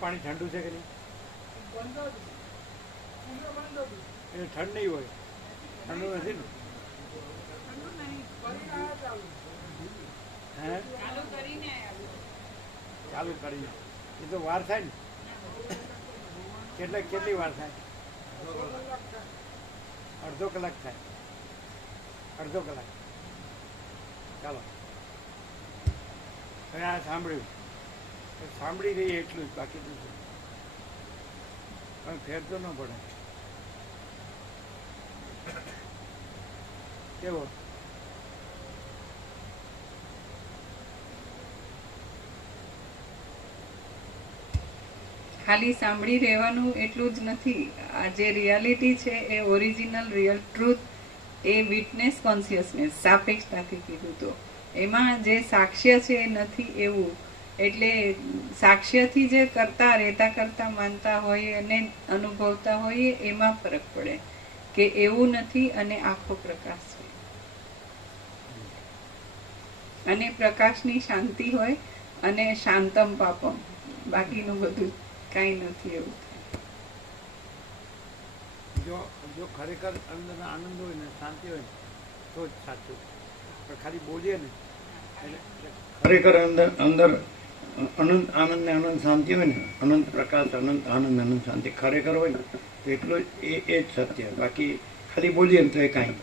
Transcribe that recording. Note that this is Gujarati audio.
પાણી ઠંડુ છે કે નહીં? એ ઠંડ નહીં હોય, ઠંડુ નથી ને? હે ચાલુ કરીને એ તો વાર થાય ને. કેટલી વાર થાય? અડધો કલાક થાય. અડધો કલાક. ચાલો હવે આ સાંભળી રહી એટલું જ, બાકી તો પણ ફેર તો ન પડે. કેવો? ખાલી સાંભળી રહેવાનું એટલું જ નથી. આ જે રિયાલિટી છે એ ઓરિજિનલ રિયલ ટ્રુથ, એ વિટનેસ કોન્શિયસનેસ, સાપેક્ષતાથી કીધું તો એમાં જે સાક્ષ્ય છે એ નથી એવું. એટલે સાક્ષ્યથી જે કરતા માનતા હોઈએ અને અનુભવતા હોઈએ એમાં ફરક પડે કે એવું નથી અને આખો પ્રકાશ છે. અને પ્રકાશની શાંતિ હોય અને શાંતમ પાપમ, બાકીનું બધું કાંઈ નથી એવું. જો ખરેખર અંદર આનંદ હોય ને, શાંતિ હોય ને, તો જ સાચું. પણ ખાલી બોલીએ ને ખરેખર અંદર અનંત આનંદ ને અનંત શાંતિ હોય ને, અનંત પ્રકાશ, અનંત આનંદ, અનંત શાંતિ ખરેખર હોય ને, તો એટલું એ જ સત્ય. બાકી ખાલી બોલીએ ને તો એ કાંઈ